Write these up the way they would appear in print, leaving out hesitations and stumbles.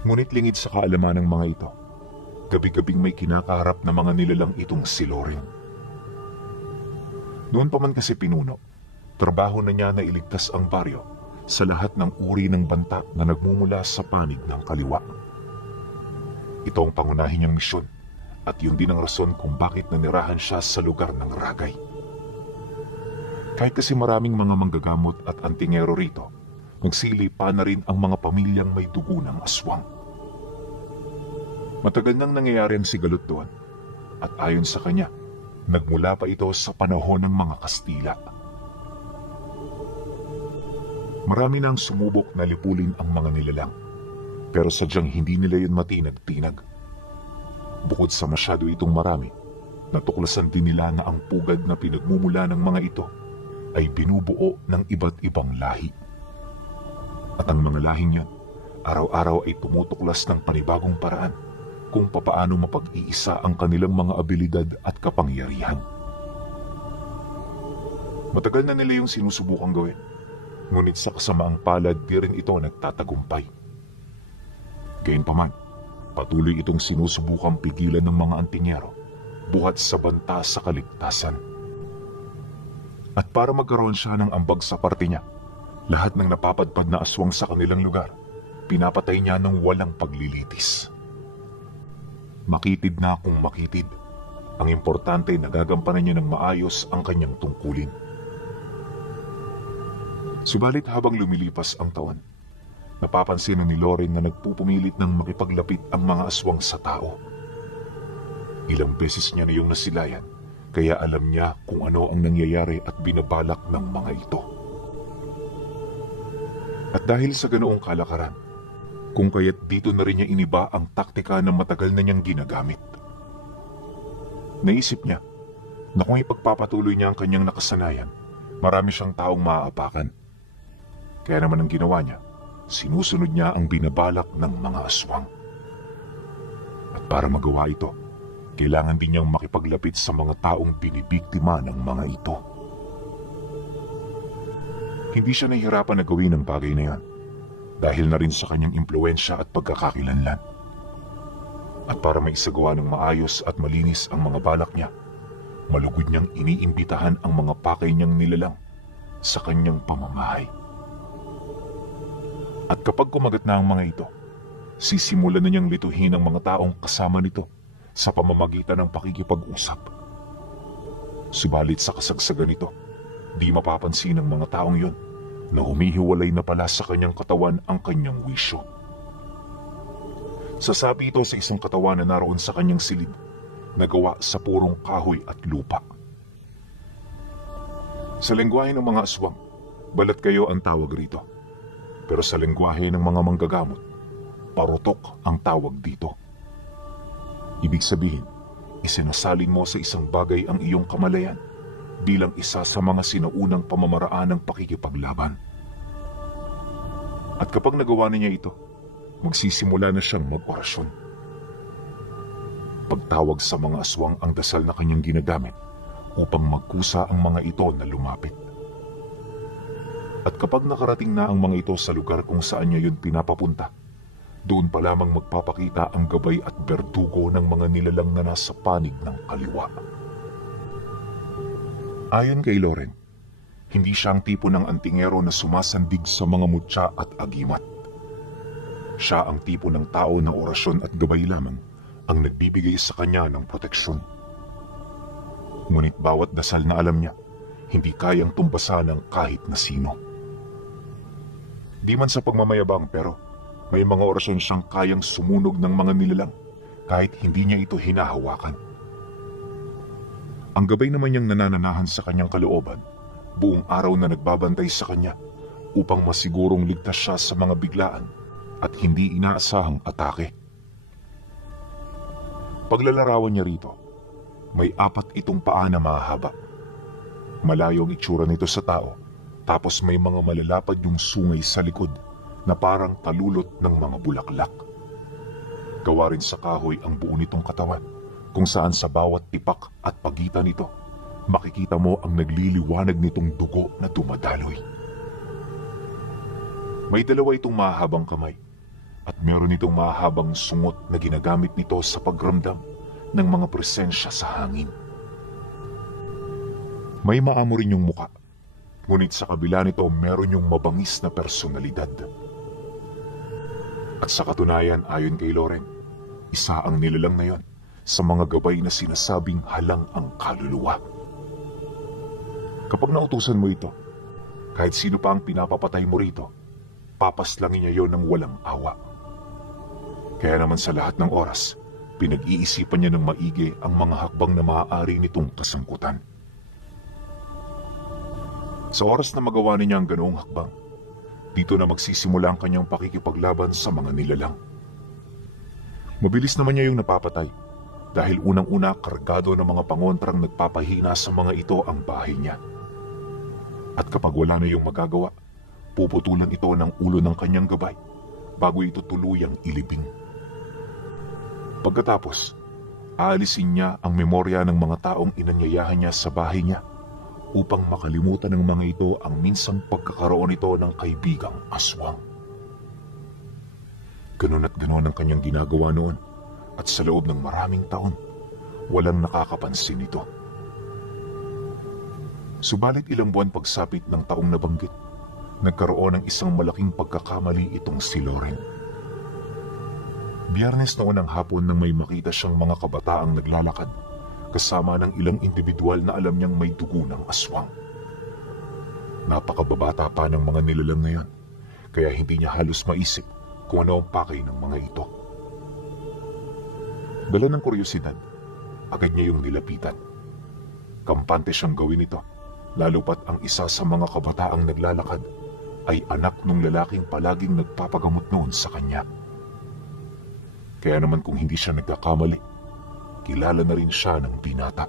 Ngunit lingid sa kaalaman ng mga ito, gabi-gabing may kinakaharap na mga nilalang itong si Loren. Noon pa man kasi pinuno, trabaho na niya na iligtas ang baryo sa lahat ng uri ng banta na nagmumula sa panig ng kaliwa. Ito ang pangunahin niyang misyon at yun din ang rason kung bakit nanirahan siya sa lugar ng Ragay. Kahit kasi maraming mga manggagamot at antingero rito, nagsilipa na rin ang mga pamilyang may dugo ng aswang. Matagal nang nangyayari ang sigalot doon at ayon sa kanya, nagmula pa ito sa panahon ng mga Kastila. Marami nang sumubok na lipulin ang mga nilalang, pero sadyang hindi nila yun matinag-tinag. Bukod sa masyado itong marami, natuklasan din nila na ang pugad na pinagmumula ng mga ito ay binubuo ng iba't ibang lahi. At ang mga lahing yan, araw-araw ay tumutuklas ng panibagong paraan kung papaano mapag-iisa ang kanilang mga abilidad at kapangyarihan. Matagal na nila yung sinusubukang gawin, ngunit sa kasamaang palad di rin ito nagtatagumpay. Gayunpaman, patuloy itong sinusubukang pigilan ng mga antingero buhat sa banta sa kaligtasan. At para magkaroon siya ng ambag sa parte niya, lahat ng napapadpad na aswang sa kanilang lugar, pinapatay niya ng walang paglilitis. Makitid na kung makitid, ang importante nagagampanan niya ng maayos ang kanyang tungkulin. Subalit habang lumilipas ang taon, napapansin ni Loren na nagpupumilit ng makipaglapit ang mga aswang sa tao. Ilang beses niya na yung nasilayan, kaya alam niya kung ano ang nangyayari at binabalak ng mga ito. At dahil sa ganoong kalakaran, kung kaya't dito na rin niya iniba ang taktika na matagal na niyang ginagamit. Naisip niya na kung ipagpapatuloy niya ang kanyang nakasanayan, marami siyang taong maaapakan. Kaya naman ang ginawa niya, sinusunod niya ang binabalak ng mga aswang. At para magawa ito, kailangan din niyang makipaglapit sa mga taong binibiktima ng mga ito. Hindi siya nahihirapan na gawin ang bagay na yan dahil na rin sa kanyang impluensya at pagkakakilanlan. At para maisagawa ng maayos at malinis ang mga balak niya, malugod niyang iniimbitahan ang mga pakay niyang nilalang sa kanyang pamamahay. At kapag kumagat na ang mga ito, sisimulan na niyang lituhin ang mga taong kasama nito sa pamamagitan ng pakikipag-usap. Subalit sa kasagsagan nito, di mapapansin ng mga taong yon na humihiwalay na pala sa kanyang katawan ang kanyang wisyo. Sasapi ito sa isang katawan na naroon sa kanyang silid, nagawa sa purong kahoy at lupa. Sa lengguwahe ng mga aswang, balat kayo ang tawag rito. Pero sa lengguwahe ng mga manggagamot, parutok ang tawag dito. Ibig sabihin, isinasalin mo sa isang bagay ang iyong kamalayan bilang isa sa mga sinaunang pamamaraan ng pakikipaglaban. At kapag nagawa na niya ito, magsisimula na siyang mag-orasyon. Pagtawag sa mga aswang ang dasal na kanyang ginagamit upang magkusa ang mga ito na lumapit. At kapag nakarating na ang mga ito sa lugar kung saan niya yun pinapapunta, doon pa lamang magpapakita ang gabay at berdugo ng mga nilalang na nasa panig ng kaliwa. Ayon kay Loren, hindi siya ang tipo ng antingero na sumasandig sa mga mutya at agimat. Siya ang tipo ng tao na orasyon at gabay lamang ang nagbibigay sa kanya ng proteksyon. Ngunit bawat dasal na alam niya, hindi kayang tumbasan ng kahit na sino. Di man sa pagmamayabang pero may mga orasyon siyang kayang sumunog ng mga nilalang kahit hindi niya ito hinahawakan. Ang gabay naman niyang nanananahan sa kanyang kalooban, buong araw na nagbabantay sa kanya upang masigurong ligtas siya sa mga biglaan at hindi inaasahang atake. Paglalarawan niya rito, may 4 itong paa na mahaba. Malayo ang itsura nito sa tao, tapos may mga malalapad yung sungay sa likod na parang talulot ng mga bulaklak. Gawa rin sa kahoy ang buo nitong katawan, kung saan sa bawat tipak at pagitan nito, makikita mo ang nagliliwanag nitong dugo na dumadaloy. May 2 itong mahabang kamay, at meron itong mahabang sungot na ginagamit nito sa pagramdam ng mga presensya sa hangin. May maamo rin yung muka, ngunit sa kabila nito meron yung mabangis na personalidad. At sa katunayan, ayon kay Loren, isa ang nilalang na yon sa mga gabay na sinasabing halang ang kaluluwa. Kapag nautusan mo ito, kahit sino pa ang pinapapatay mo rito, papaslangin niya yon ng walang awa. Kaya naman sa lahat ng oras, pinag-iisipan niya ng maigi ang mga hakbang na maaari nitong kasangkutan. Sa oras na magawa niya ang ganoong hakbang, dito na magsisimula ang kanyang pakikipaglaban sa mga nilalang. Mabilis naman niya yung napapatay, dahil unang-una kargado ng mga pangontrang nagpapahina sa mga ito ang bahay niya. At kapag wala na yung magagawa, puputulan ito ng ulo ng kanyang gabay bago ito tuluyang ilibing. Pagkatapos, aalisin niya ang memorya ng mga taong inanyayahan niya sa bahay niya upang makalimutan ng mga ito ang minsang pagkakaroon nito ng kaibigang aswang. Ganun at ganun ang kanyang ginagawa noon, at sa loob ng maraming taon, walang nakakapansin nito. Subalit ilang buwan pagsapit ng taong nabanggit, nagkaroon ng isang malaking pagkakamali itong si Loren. Biyernes noon ng hapon nang may makita siyang mga kabataang naglalakad kasama ng ilang individual na alam niyang may dugo ng aswang. Napakababata pa ng mga nilalang ngayon, kaya hindi niya halos maisip kung ano ang pakay ng mga ito. Dala ng kuryosidad, agad niya yung nilapitan. Kampante siyang gawin ito, lalo pat ang isa sa mga kabataang naglalakad ay anak ng lalaking palaging nagpapagamot noon sa kanya. Kaya naman kung hindi siya nagkakamali, kilala na rin siya ng binata.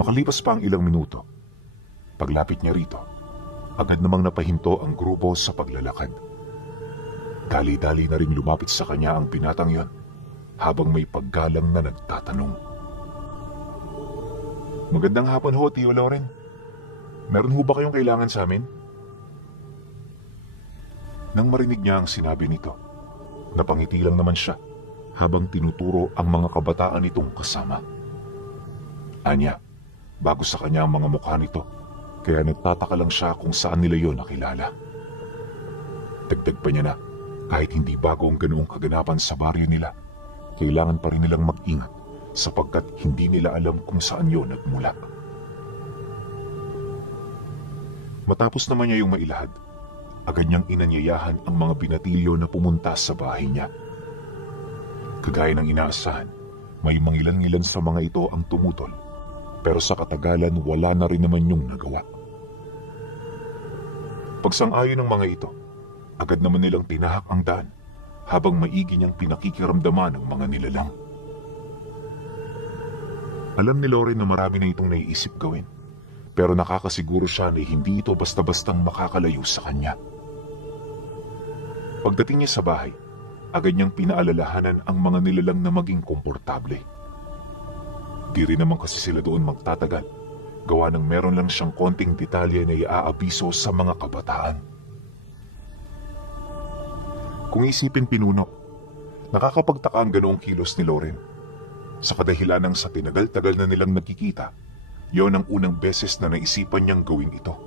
Makalipas pa ang ilang minuto, paglapit niya rito, agad namang napahinto ang grupo sa paglalakad. Dali-dali na rin lumapit sa kanya ang binatang yon habang may paggalang na nagtatanong. Magandang hapon ho, Tio Loren. Meron ho ba kayong kailangan sa amin? Nang marinig niya ang sinabi nito, napangiti lang naman siya habang tinuturo ang mga kabataan nitong kasama. Anya, bago sa kanya ang mga mukha nito, kaya nagtataka lang siya kung saan nila yon nakilala. Dagdag pa niya na, kahit hindi bago ang ganoong kaganapan sa baryo nila, kailangan pa rin nilang mag-ingat sapagkat hindi nila alam kung saan yon nagmula. Matapos naman niya yung mailahad, agad niyang inanyayahan ang mga binatilyo na pumunta sa bahay niya. Kagaya ng inaasahan, may mangilan-ngilan sa mga ito ang tumutol, pero sa katagalan wala na rin naman yung nagawa. Pagsang-ayon ng mga ito, agad naman nilang tinahak ang daan habang maigi niyang pinakikiramdaman ng mga nilalang. Alam ni Loren na marami na itong naiisip gawin, pero nakakasiguro siya na hindi ito basta-bastang makakalayo sa kanya. Pagdating niya sa bahay, agad niyang pinaalalahanan ang mga nilalang na maging komportable. Di rin naman kasi sila doon magtatagal, gawa ng meron lang siyang konting detalye na iaabiso sa mga kabataan. Kung isipin pinuno, nakakapagtaka ang ganoong kilos ni Loren. Sa kadahilan ng sa tinagal-tagal na nilang nagkikita, yon ang unang beses na naisipan niyang gawin ito.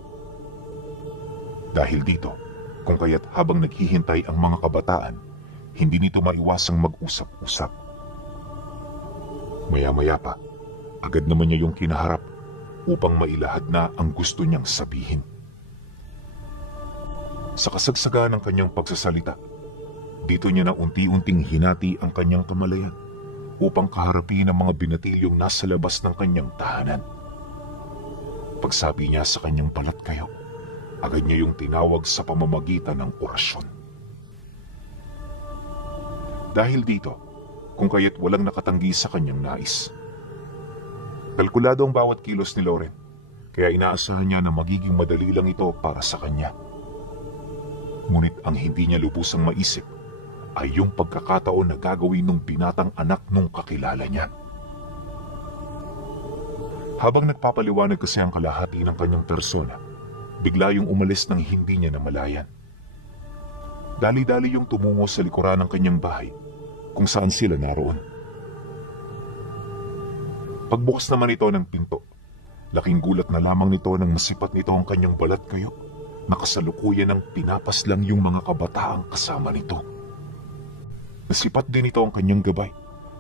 Dahil dito, kung kaya't habang naghihintay ang mga kabataan, hindi nito maiwasang mag-usap-usap. Maya-maya pa, agad naman niya yung kinaharap upang mailahad na ang gusto niyang sabihin. Sa kasagsagaan ng kanyang pagsasalita, dito niya na unti-unting hinati ang kanyang kamalayan upang kaharapin ang mga binatilyong nasa labas ng kanyang tahanan. Pagsabi niya sa kanyang balat kayo, agad niya yung tinawag sa pamamagitan ng orasyon. Dahil dito, kung kaya't walang nakatanggi sa kanyang nais. Kalkulado ang bawat kilos ni Loren, kaya inaasahan niya na magiging madali lang ito para sa kanya. Ngunit ang hindi niya lubusang maisip ay yung pagkakataon na gagawin ng binatang anak nung kakilala niya. Habang nagpapaliwanag kasi ang kalahati ng kanyang persona, bigla yung umalis ng hindi niya namalayan. Dali-dali yung tumungo sa likuran ng kanyang bahay kung saan sila naroon. Pagbukas naman ito ng pinto, laking gulat na lamang nito nang masipat nito ang kanyang balat kayo na kasalukuyan ng pinapaslang yung mga kabataang kasama nito. Nasipat din ito ang kanyang gabay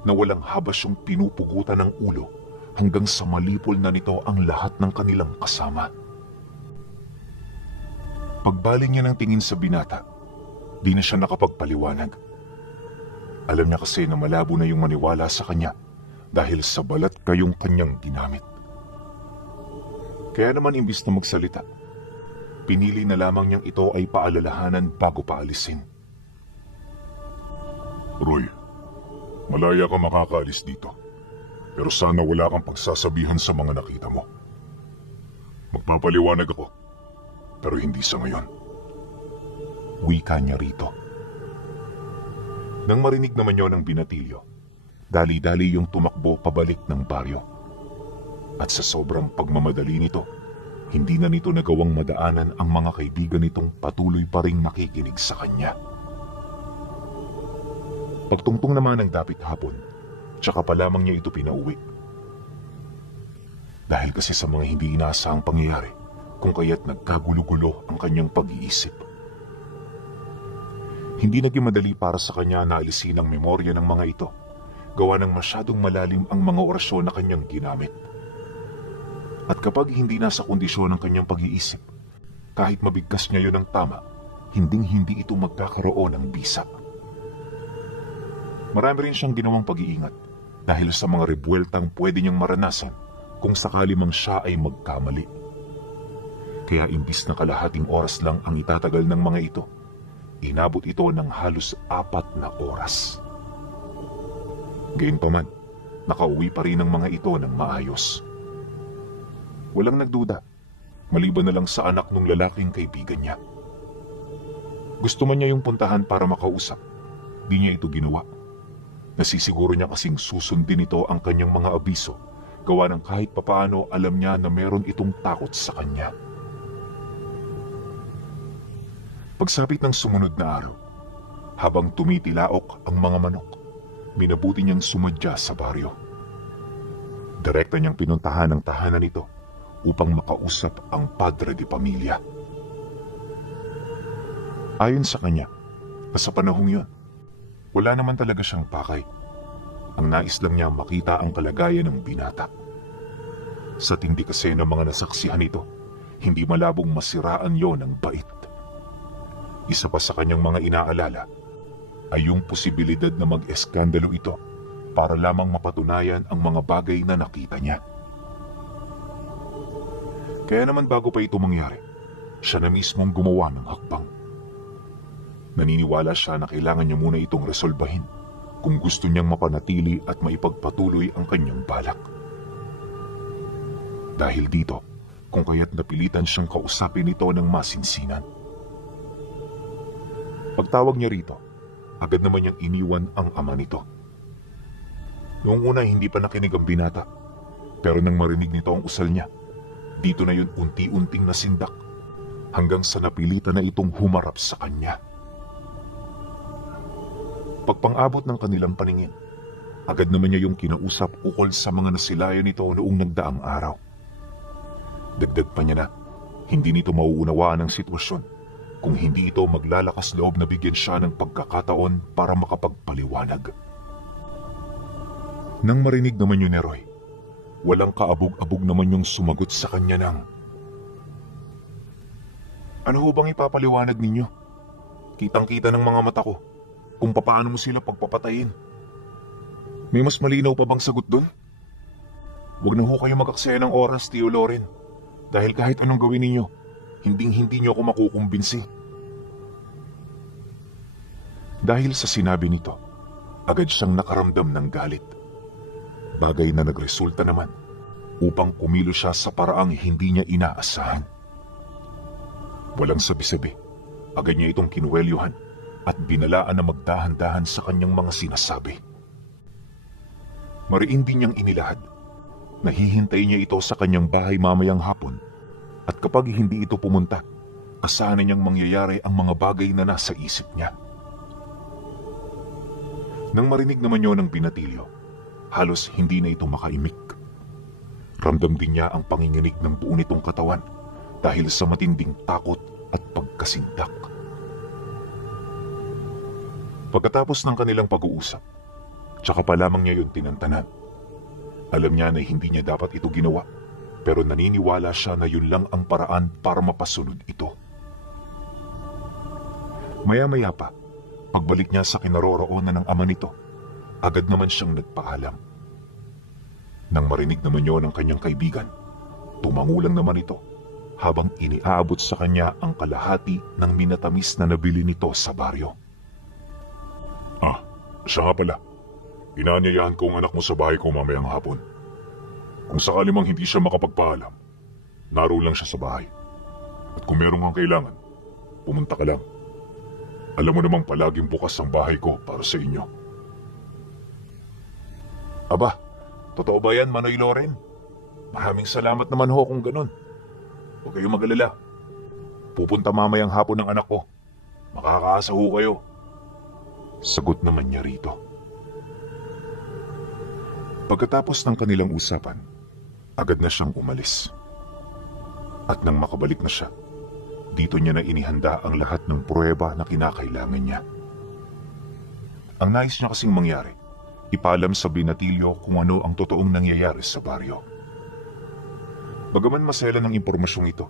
na walang habas yung pinupugutan ng ulo hanggang sa malipol na nito ang lahat ng kanilang kasama. Pagbaling niya ng tingin sa binata, di na siya nakapagpaliwanag. Alam niya kasi na malabo na yung maniwala sa kanya dahil sa balat kayong kanyang ginamit. Kaya naman imbis na magsalita, pinili na lamang niyang ito ay paalalahanan bago paalisin. Roy, malaya ka makakaalis dito. Pero sana wala kang pagsasabihan sa mga nakita mo. Magpapaliwanag ako, pero hindi sa ngayon. Wika niya rito. Nang marinig naman yon ng binatilyo, dali-dali yung tumakbo pabalik ng baryo. At sa sobrang pagmamadali nito, hindi na nito nagawang madaanan ang mga kaibigan nitong patuloy pa ring nakikinig sa kanya. Pagtungtong naman ng dapit hapon, tsaka pa lamang niya ito pinauwi. Dahil kasi sa mga hindi inaasahang pangyayari, kung kaya't nagkagulo-gulo ang kanyang pag-iisip. Hindi naging madali para sa kanya na alisin ang memorya ng mga ito, gawa ng masyadong malalim ang mga orasyon na kanyang ginamit. At kapag hindi nasa kondisyon ang kanyang pag-iisip, kahit mabigkas niya yun ng tama, hinding-hindi ito magkakaroon ng bisa. Marami rin siyang ginawang pag-iingat dahil sa mga rebueltang pwede niyang maranasan kung sakali mang siya ay magkamali. Kaya imbis na kalahating oras lang ang itatagal ng mga ito, inabot ito ng halos 4 na oras. Gayunpaman, nakauwi pa rin ang mga ito ng maayos. Walang nagduda, maliban na lang sa anak ng lalaking kaibigan niya. Gusto man niya yung puntahan para makausap, di niya ito ginawa. Nasisiguro niya kasing susundin ito ang kanyang mga abiso, gawa ng kahit papaano alam niya na meron itong takot sa kanya. Pagsapit ng sumunod na araw, habang tumitilaok ang mga manok, minabuti niyang sumadya sa baryo. Direkta niyang pinuntahan ang tahanan nito upang makausap ang padre de pamilya. Ayon sa kanya, na sa panahong yun, wala naman talaga siyang pakay. Ang nais lang niya makita ang kalagayan ng binata. Sa tindi kasi ng mga nasaksihan nito, hindi malabong masiraan yon ng bait. Isa pa sa kanyang mga inaalala ay yung posibilidad na mag-eskandalo ito para lamang mapatunayan ang mga bagay na nakita niya. Kaya naman bago pa ito mangyari, siya na mismong gumawa ng hakbang. Naniniwala siya na kailangan niya muna itong resolbahin kung gusto niyang mapanatili at maipagpatuloy ang kanyang balak. Dahil dito, kung kaya't napilitan siyang kausapin ito ng masinsinan. Pagtawag niya rito, agad naman niyang iniwan ang ama nito. Noong una hindi pa nakinig ang binata, pero nang marinig nito ang usal niya, dito na yun unti-unting nasindak hanggang sa napilitan na itong humarap sa kanya. Pagpang-abot ng kanilang paningin, agad naman niya yung kinausap ukol sa mga nasilayan nito noong nagdaang araw. Dagdag pa niya na, hindi nito mauunawaan ang sitwasyon kung hindi ito maglalakas loob na bigyan siya ng pagkakataon para makapagpaliwanag. Nang marinig naman yun ni Roy, walang kaabog-abog naman yung sumagot sa kanya ng, "Ano ho bang ipapaliwanag ninyo? Kitang-kita ng mga mata ko kung papaano mo sila pagpapatayin. May mas malinaw pa bang sagot dun? Huwag na ho kayo mag-aksaya ng oras, Tio Loren, dahil kahit anong gawin ninyo, hinding-hindi niyo ako makukumbinsi." Dahil sa sinabi nito, agad siyang nakaramdam ng galit. Bagay na nagresulta naman upang kumilo siya sa paraang hindi niya inaasahan. Walang sabi-sabi, agad niya itong kinuwelyuhan at binalaan na magdahan-dahan sa kanyang mga sinasabi. Mariin din niyang inilahad. Nahihintay niya ito sa kanyang bahay mamayang hapon at kapag hindi ito pumunta, asahan niyang mangyayari ang mga bagay na nasa isip niya. Nang marinig naman yun ng binatilyo, halos hindi na ito makaimik. Ramdam din niya ang panginginig ng buo nitong katawan dahil sa matinding takot at pagkasindak. Pagkatapos ng kanilang pag-uusap, tsaka pa lamang niya yun tinantanan. Alam niya na hindi niya dapat ito ginawa, pero naniniwala siya na yun lang ang paraan para mapasunod ito. Maya-maya pa, pagbalik niya sa kinaroroonan ng ama nito, agad naman siyang nagpaalam. Nang marinig naman yun ng kanyang kaibigan, tumangulang naman ito habang iniaabot sa kanya ang kalahati ng minatamis na nabili nito sa baryo. Siya nga pala. Inaanyayahan ko ang anak mo sa bahay ko mamayang hapon. Kung sakali mang hindi siya makapagpaalam, naroon lang siya sa bahay. At kung meron kang kailangan, pumunta ka lang. Alam mo namang palaging bukas ang bahay ko para sa inyo. Aba, totoo ba yan, Manoy Loren? Maraming salamat naman ho kung ganun. Huwag kayong mag-alala. Pupunta mamayang hapon ng anak ko. Makakaasa ho kayo. Sagot naman niya rito. Pagkatapos ng kanilang usapan, agad na siyang umalis. At nang makabalik na siya, dito niya na inihanda ang lahat ng pruweba na kinakailangan niya. Ang nais niya kasing mangyari, ipaalam sa binatilyo kung ano ang totoong nangyayari sa baryo. Bagaman masela ng impormasyong ito,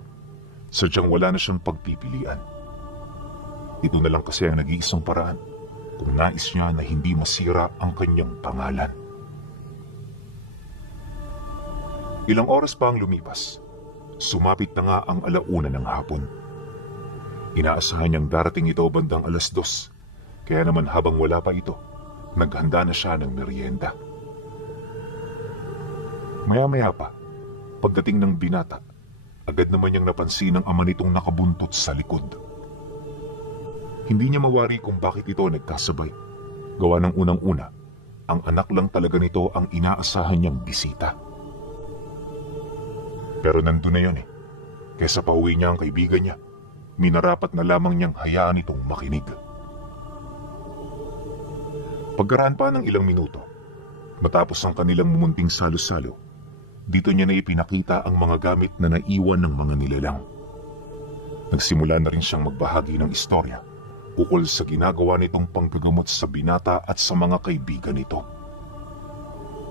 sadyang wala na siyang pagpipilian. Ito na lang kasi ang nag-iisang paraan kung nais niya na hindi masira ang kanyang pangalan. Ilang oras pa ang lumipas, sumapit na nga ang 1:00 ng hapon. Inaasahan niyang darating ito bandang 2:00, kaya naman habang wala pa ito, naghanda na siya ng merienda. Maya-maya pa, pagdating ng binata, agad naman niyang napansin ang ama nitong nakabuntot sa likod. Hindi niya mawari kung bakit ito nagkasabay. Gawa ng unang-una, ang anak lang talaga nito ang inaasahan niyang bisita. Pero nandun na yun Kesa pauwi niya ang kaibigan niya, minarapat na lamang niyang hayaan itong makinig. Pagkaraan pa ng ilang minuto, matapos ang kanilang mumunting salo-salo, dito niya na ipinakita ang mga gamit na naiwan ng mga nilalang. Nagsimula na rin siyang magbahagi ng istorya ukol sa ginagawa nitong panggagamot sa binata at sa mga kaibigan nito.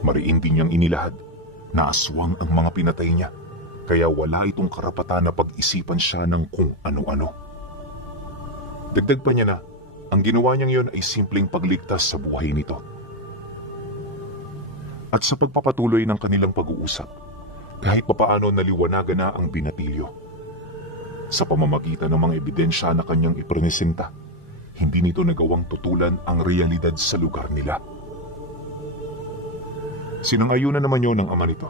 Mariin din niyang inilahad na aswang ang mga pinatay niya, kaya wala itong karapatan na pag-isipan siya ng kung ano-ano. Dagdag pa niya na, ang ginawa niyang yon ay simpleng pagligtas sa buhay nito. At sa pagpapatuloy ng kanilang pag-uusap, kahit papaano naliwanagan na ang binatilyo. Sa pamamagitan ng mga ebidensya na kanyang ipresenta, hindi nito nagawang tutulan ang realidad sa lugar nila. Sinang-ayunan naman yon ng ama nito,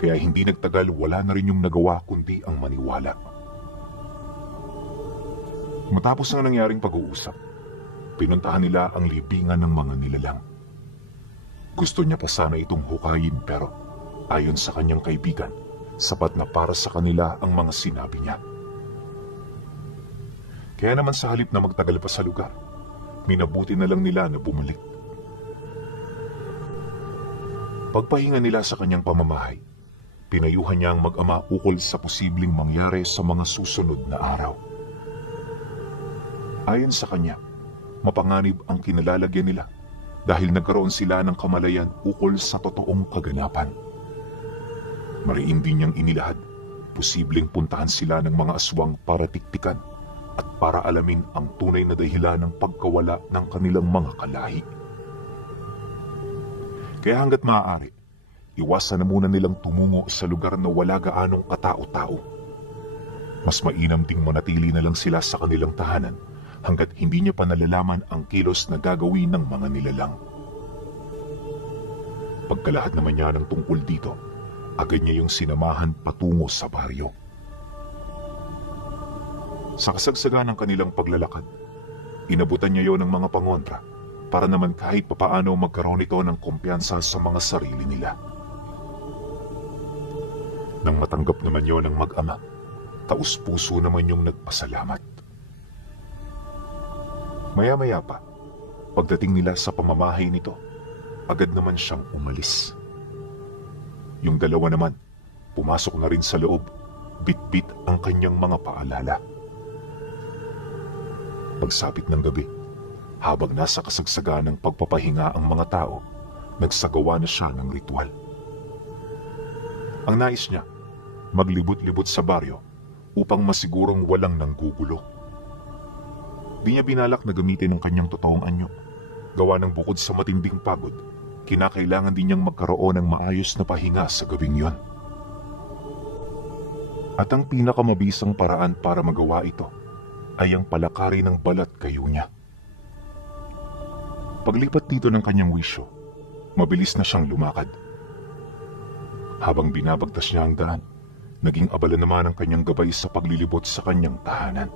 kaya hindi nagtagal wala na rin yung nagawa kundi ang maniwala. Matapos ang nangyaring pag-uusap, pinuntahan nila ang libingan ng mga nilalang. Gusto niya pa sana itong hukayin pero ayon sa kanyang kaibigan, sapat na para sa kanila ang mga sinabi niya. Kaya naman sa halip na magtagal pa sa lugar, minabuti na lang nila na bumalik. Pagpahinga nila sa kanyang pamamahay, pinayuhan niya ang mag-ama ukol sa posibleng mangyari sa mga susunod na araw. Ayon sa kanya, mapanganib ang kinalalagyan nila dahil nagkaroon sila ng kamalayan ukol sa totoong kaganapan. Mariin din niyang inilahad, posibleng puntahan sila ng mga aswang para tiktikan at para alamin ang tunay na dahilan ng pagkawala ng kanilang mga kalahi. Kaya hanggat maaari, iwasan na muna nilang tumungo sa lugar na wala gaanong katao-tao. Mas mainam ding manatili na lang sila sa kanilang tahanan hanggat hindi niya pa nalalaman ang kilos na gagawin ng mga nilalang. Pagkalahad naman niya ng tungkol dito, agad niya yung sinamahan patungo sa baryo. Sa kasagsagan ng kanilang paglalakad, inabutan niya yon ng mga pangontra para naman kahit papaano magkaroon ito ng kumpiyansa sa mga sarili nila. Nang matanggap naman yon ng mag-ama, taus-puso naman yung nagpasalamat. Maya-maya pa, pagdating nila sa pamamahay nito, agad naman siyang umalis. Yung dalawa naman, pumasok na rin sa loob, bit-bit ang kanyang mga paalala. Pagsapit ng gabi, habang nasa kasagsagan ng pagpapahinga ang mga tao, nagsagawa na siya ng ritual. Ang nais niya, maglibot-libot sa baryo upang masigurong walang nanggugulo. Di niya binalak na gamitin ang kanyang totoong anyo. Gawa ng bukod sa matinding pagod, kinakailangan din niyang magkaroon ng maayos na pahinga sa gabing yon. At ang pinakamabisang paraan para magawa ito ay ang palakari ng balat kayo niya. Paglipat dito ng kanyang wisyo, mabilis na siyang lumakad. Habang binabagtas niya ang daan, naging abala naman ang kanyang gabay sa paglilibot sa kanyang tahanan.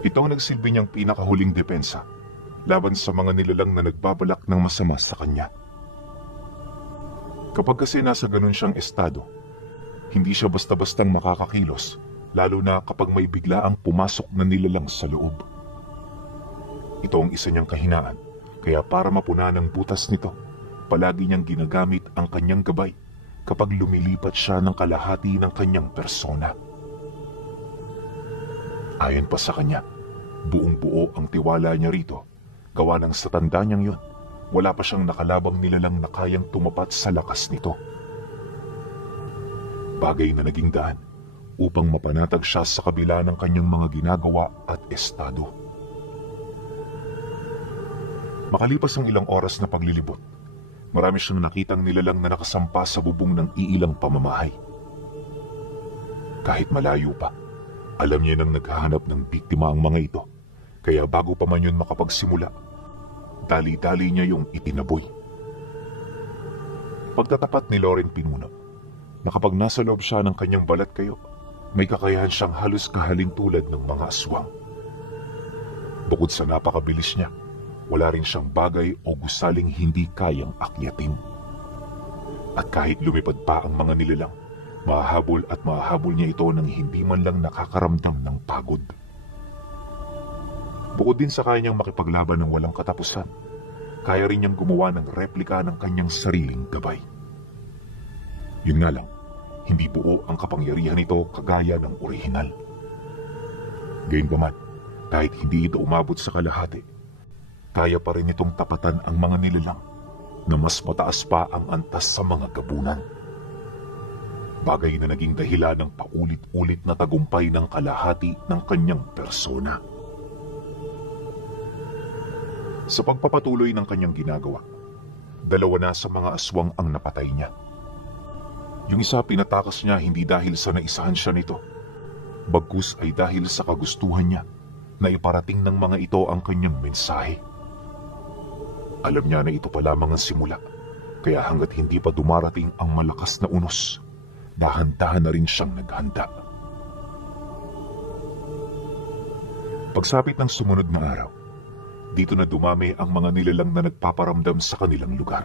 Ito ang nagsilbi niyang pinakahuling depensa laban sa mga nilalang na nagbabalak ng masama sa kanya. Kapag kasi nasa ganun siyang estado, hindi siya basta-bastang makakakilos, lalo na kapag may biglaang pumasok na nilalang sa loob. Ito ang isa niyang kahinaan, kaya para mapunan ang butas nito, palagi niyang ginagamit ang kanyang gabay kapag lumilipat siya ng kalahati ng kanyang persona. Ayon pa sa kanya, buong-buo ang tiwala niya rito, gawa ng sa tanda niyang yun, wala pa siyang nakalabang nilalang na kayang tumapat sa lakas nito. Bagay na naging daan upang mapanatag siya sa kabila ng kanyang mga ginagawa at estado. Makalipas ang ilang oras na paglilibot, marami siyang nakitang nilalang na nakasampa sa bubong ng iilang pamamahay. Kahit malayo pa, alam niya nang naghahanap ng biktima ang mga ito, kaya bago pa man yun makapagsimula, dali-dali niya yung itinaboy. Pagtatapat ni Loren Pinuno, na kapag nasa loob siya ng kanyang balat kayo, may kakayahan siyang halos kahalin tulad ng mga aswang. Bukod sa napakabilis niya, wala rin siyang bagay o gusaling hindi kayang akyatin. At kahit lumipad pa ang mga nilalang, mahahabol at mahahabol niya ito nang hindi man lang nakakaramdam ng pagod. Bukod din sa kaya niyang makipaglaban ng walang katapusan, kaya rin niyang gumawa ng replika ng kanyang sariling gabay. Yun nga lang, hindi buo ang kapangyarihan nito kagaya ng orihinal. Gayunpaman, kahit hindi ito umabot sa kalahati, kaya pa rin itong tapatan ang mga nilalang na mas mataas pa ang antas sa mga gabunan. Bagay na naging dahilan ng paulit-ulit na tagumpay ng kalahati ng kanyang persona. Sa pagpapatuloy ng kanyang ginagawa, dalawa na sa mga aswang ang napatay niya. Yung isa pinatakas niya hindi dahil sa naisahan siya nito, bagkus ay dahil sa kagustuhan niya na iparating ng mga ito ang kanyang mensahe. Alam niya na ito pa lamang ang simula, kaya hanggat hindi pa dumarating ang malakas na unos, dahan-dahan na rin siyang naghanda. Pagsapit ng sumunod na araw, dito na dumami ang mga nilalang na nagpaparamdam sa kanilang lugar.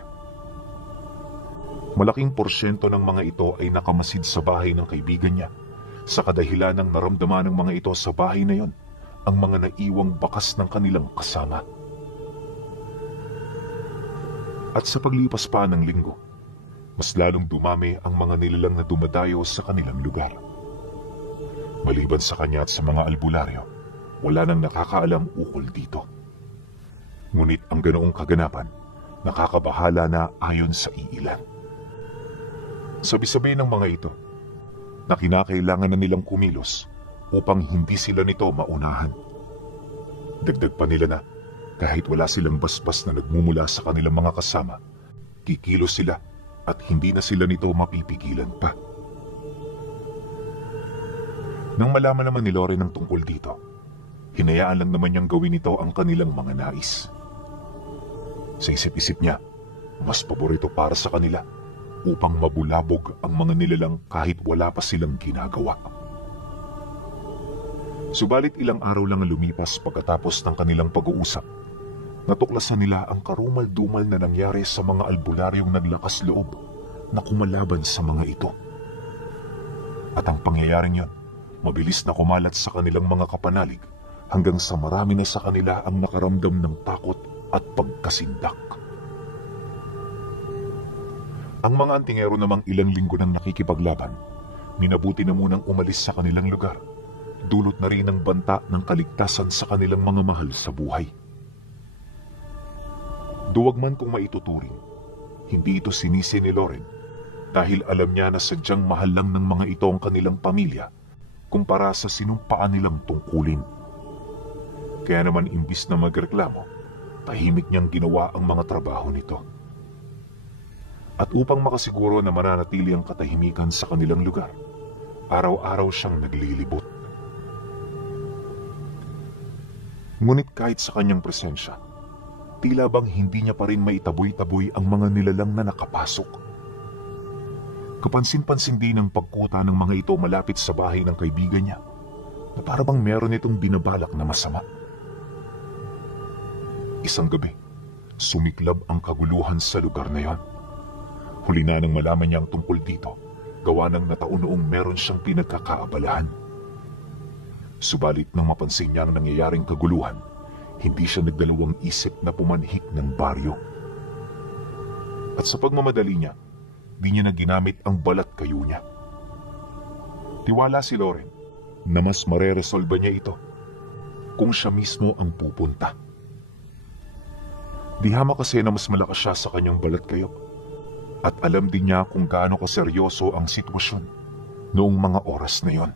Malaking porsyento ng mga ito ay nakamasid sa bahay ng kaibigan niya, sa kadahilan ng naramdaman ng mga ito sa bahay na yon, ang mga naiwang bakas ng kanilang kasama. At sa paglipas pa ng linggo, mas lalong dumami ang mga nilalang na dumadayo sa kanilang lugar. Maliban sa kanya at sa mga albularyo, wala nang nakakaalam ukol dito. Ngunit ang ganoong kaganapan, nakakabahala na ayon sa iilan. Sabi-sabi ng mga ito, na kinakailangan na nilang kumilos upang hindi sila nito maunahan. Dagdag pa nila na, kahit wala silang basbas na nagmumula sa kanilang mga kasama, kikilos sila at hindi na sila nito mapipigilan pa. Nang malaman naman ni Loren ang tungkol dito, hinayaan lang naman niyang gawin ito ang kanilang mga nais. Sa isip-isip niya, mas paborito para sa kanila upang mabulabog ang mga nilalang kahit wala pa silang ginagawa. Subalit ilang araw lang ang lumipas pagkatapos ng kanilang pag-uusap, natuklasan nila ang karumal-dumal na nangyari sa mga albularyong naglakas loob na kumalaban sa mga ito. At ang pangyayaring yon, mabilis na kumalat sa kanilang mga kapanalig hanggang sa marami na sa kanila ang nakaramdam ng takot at pagkasindak. Ang mga antingero namang ilang linggo nang nakikipaglaban, minabuti na munang umalis sa kanilang lugar. Dulot na rin ang banta ng kaligtasan sa kanilang mga mahal sa buhay. Duwag man kung maituturing, hindi ito sinisi ni Loren dahil alam niya na sadyang mahal lang ng mga ito ang kanilang pamilya kumpara sa sinumpaan nilang tungkulin. Kaya naman imbis na magreklamo, tahimik niyang ginawa ang mga trabaho nito. At upang makasiguro na mananatili ang katahimikan sa kanilang lugar, araw-araw siyang naglilibot. Ngunit kahit sa kanyang presensya, tila bang hindi niya pa rin maitaboy-taboy ang mga nilalang na nakapasok. Kapansin-pansin din ang pagkuta ng mga ito malapit sa bahay ng kaibigan niya, na para bang meron itong binabalak na masama. Isang gabi, sumiklab ang kaguluhan sa lugar na yon. Huli na nang malaman niya ang tungkol dito, gawa ng nataon noong meron siyang pinagkakaabalahan. Subalit nang mapansin niya ang nangyayaring kaguluhan, hindi siya nagdalawang isip na pumanhik ng baryo. At sa pagmamadali niya, di niya na ginamit ang balat kayo niya. Tiwala si Loren na mas mareresolba niya ito kung siya mismo ang pupunta. Di hama kasi na mas malakas siya sa kanyang balat kayo. At alam din niya kung gaano kaseryoso ang sitwasyon noong mga oras na yon.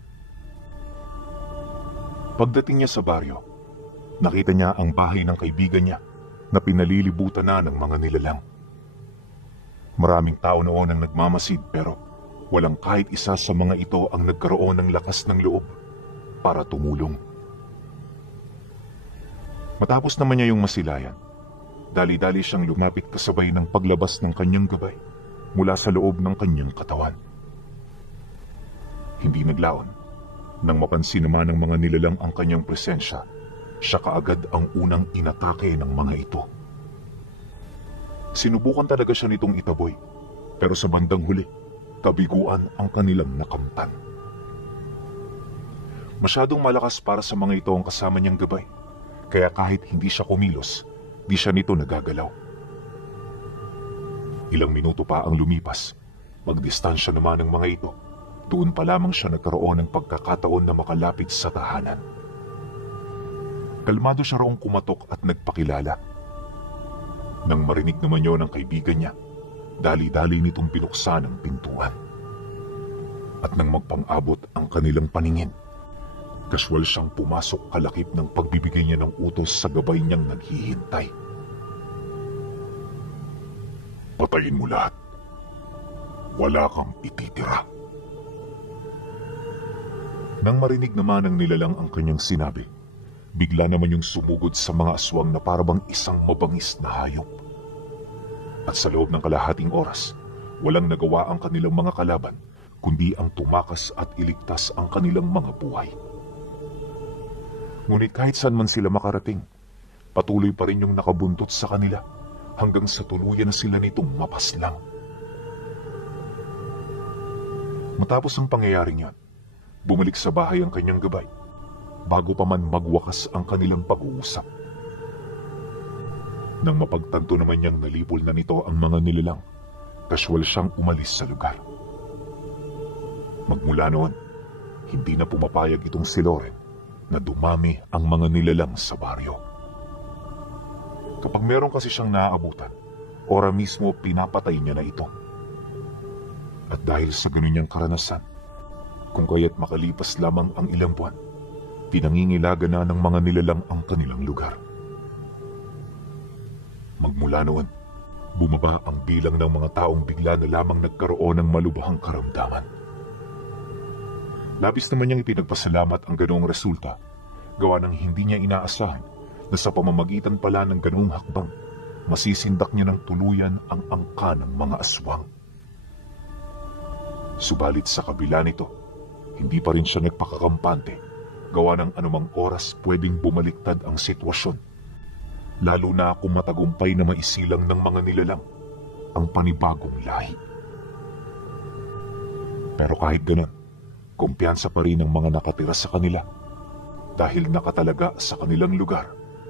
Pagdating niya sa baryo, nakita niya ang bahay ng kaibigan niya na pinalilibutan na ng mga nilalang. Maraming tao noon ang nagmamasid pero walang kahit isa sa mga ito ang nagkaroon ng lakas ng loob para tumulong. Matapos naman niya yung masilayan, dali-dali siyang lumapit kasabay ng paglabas ng kanyang gabay mula sa loob ng kanyang katawan. Hindi naglaon. Nang mapansin naman ng mga nilalang ang kanyang presensya, siya kaagad ang unang inatake ng mga ito. Sinubukan talaga siya nitong itaboy, pero sa bandang huli, kabiguan ang kanilang nakamtan. Masyadong malakas para sa mga ito ang kasama niyang gabay, kaya kahit hindi siya kumilos, di siya nito nagagalaw. Ilang minuto pa ang lumipas, magdistansya naman ng mga ito. Doon pa lamang siya nagkaroon ng pagkakataon na makalapit sa tahanan. Kalmado siya roong kumatok at nagpakilala. Nang marinig naman yun ng kaibigan niya, dali-dali nitong binuksan ang pintuan. At nang magpang-abot ang kanilang paningin, kaswal siyang pumasok kalakip ng pagbibigay niya ng utos sa gabay niyang naghihintay. Patayin mo lahat. Wala kang ititira. Nang marinig naman ng nilalang ang kanyang sinabi, bigla naman yung sumugod sa mga aswang na parabang isang mabangis na hayop. At sa loob ng kalahating oras, walang nagawa ang kanilang mga kalaban, kundi ang tumakas at iligtas ang kanilang mga buhay. Ngunit kahit saan man sila makarating, patuloy pa rin yung nakabuntot sa kanila hanggang sa tuluyan na sila nitong mapaslang. Matapos ang pangyayaring yan, bumalik sa bahay ang kanyang gabay, bago pa man magwakas ang kanilang pag-uusap. Nang mapagtanto naman niyang nalipol na nito ang mga nilalang, kaswal siyang umalis sa lugar. Magmula noon, hindi na pumapayag itong si Loren na dumami ang mga nilalang sa baryo. Kapag meron kasi siyang naaabutan, ora mismo pinapatay niya na ito. At dahil sa ganun niyang karanasan, kung kaya't makalipas lamang ang ilang buwan, pinangingilaga na ng mga nilalang ang kanilang lugar. Magmula noon, bumaba ang bilang ng mga taong bigla na lamang nagkaroon ng malubhang karamdaman. Labis naman niyang ipinagpasalamat ang ganoong resulta, gawa ng hindi niya inaasahan na sa pamamagitan pala ng ganoong hakbang, masisindak niya ng tuluyan ang angka ng mga aswang. Subalit sa kabila nito, hindi pa rin siya nagpakakampante, gawa ng anumang oras pwedeng bumaliktad ang sitwasyon, lalo na kung matagumpay na maisilang ng mga nilalang ang panibagong lahi. Pero kahit ganun, kumpiyansa pa rin ang mga nakatira sa kanila dahil nakatalaga sa kanilang lugar